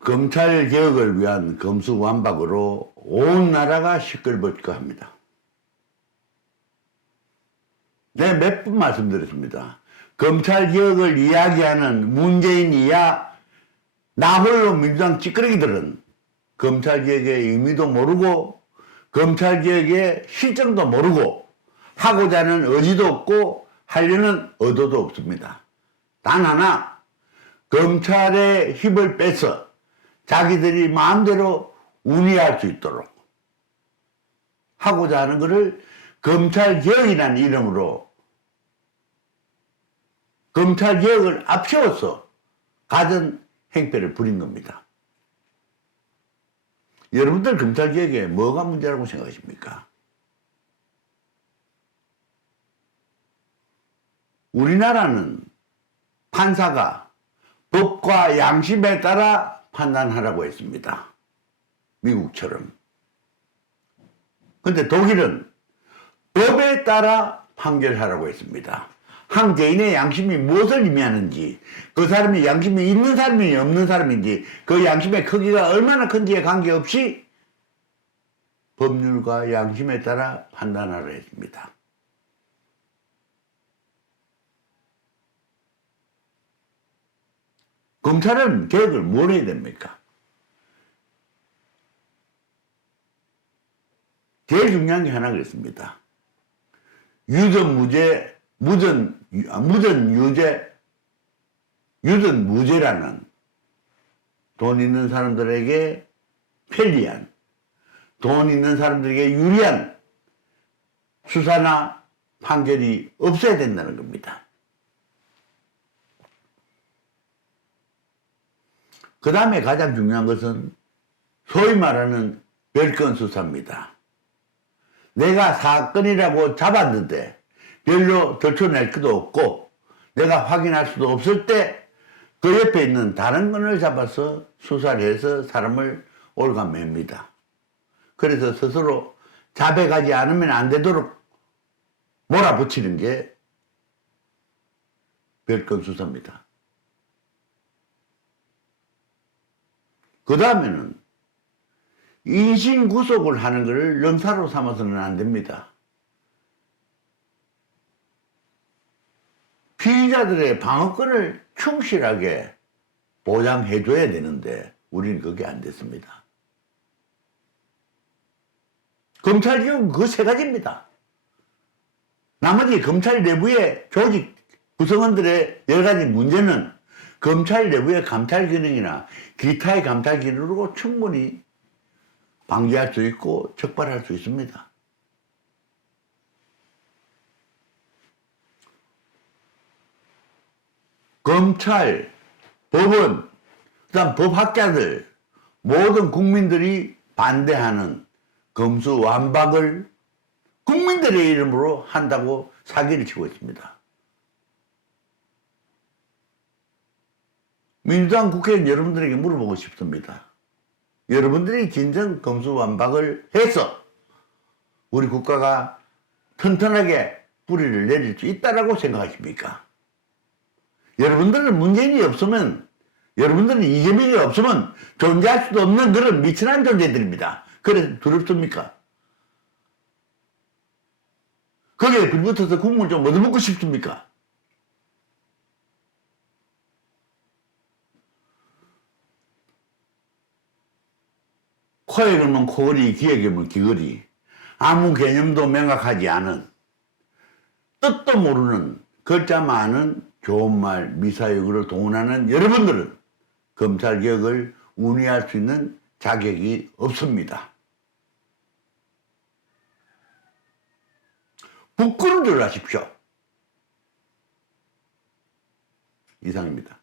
검찰 개혁을 위한 검수완박으로 온 나라가 시끌벅적 합니다. 내가 몇번 말씀드렸습니다. 검찰 개혁을 이야기하는 문재인이야 나 홀로 민주당 찌끄러기들은 검찰 개혁의 의미도 모르고 검찰 개혁의 실정도 모르고 하고자 하는 의지도 없고 하려는 의도도 없습니다. 단 하나 검찰의 힘을 빼서 자기들이 마음대로 운의할 수 있도록 하고자 하는 것을 검찰 개혁이라는 이름으로 검찰 개혁을 앞세워서 가진 행패를 부린 겁니다. 여러분들 검찰 개혁에 뭐가 문제라고 생각하십니까? 우리나라는 판사가 법과 양심에 따라 판단하라고 했습니다. 미국처럼. 근데 독일은 법에 따라 판결하라고 했습니다. 한 개인의 양심이 무엇을 의미하는지, 그 사람이 양심이 있는 사람이 없는 사람인지, 그 양심의 크기가 얼마나 큰지에 관계없이 법률과 양심에 따라 판단하라 했습니다. 검찰은 개혁을 뭘 해야 됩니까? 제일 중요한 게 하나 그랬습니다. 유전 무죄, 무전, 유- 아, 무전 유죄, 유전 무죄라는 돈 있는 사람들에게 편리한, 돈 있는 사람들에게 유리한 수사나 판결이 없어야 된다는 겁니다. 그 다음에 가장 중요한 것은 소위 말하는 별건 수사입니다. 내가 사건이라고 잡았는데 별로 덜쳐낼 것도 없고 내가 확인할 수도 없을 때 그 옆에 있는 다른 건을 잡아서 수사를 해서 사람을 올가맵니다. 그래서 스스로 자백하지 않으면 안 되도록 몰아붙이는 게 별건 수사입니다. 그 다음에는 인신 구속을 하는 것을 영사로 삼아서는 안 됩니다. 피의자들의 방어권을 충실하게 보장해 줘야 되는데 우리는 그게 안 됐습니다. 검찰개혁은 그세 가지입니다. 나머지 검찰 내부의 조직 구성원들의 여러 가지 문제는 검찰 내부의 감찰 기능이나 기타의 감찰 기능으로 충분히 방지할 수 있고 적발할 수 있습니다. 검찰, 법원, 그다음 법학자들 모든 국민들이 반대하는 검수 완박을 국민들의 이름으로 한다고 사기를 치고 있습니다. 민주당 국회의원 여러분들에게 물어보고 싶습니다. 여러분들이 진정 검수완박을 해서 우리 국가가 튼튼하게 뿌리를 내릴 수 있다라고 생각하십니까? 여러분들은 문재인이 없으면 여러분들은 이재명이 없으면 존재할 수도 없는 그런 미천한 존재들입니다. 그래서 두렵습니까? 거기에 불붙어서 국물 좀 얻어먹고 싶습니까? 코에 걸면 코걸이, 귀에 걸면 귀걸이. 아무 개념도 명확하지 않은, 뜻도 모르는, 글자만 아는 좋은 말, 미사역으로 동원하는 여러분들은 검찰개혁을 운의할 수 있는 자격이 없습니다. 부끄러운 줄 아십시오. 이상입니다.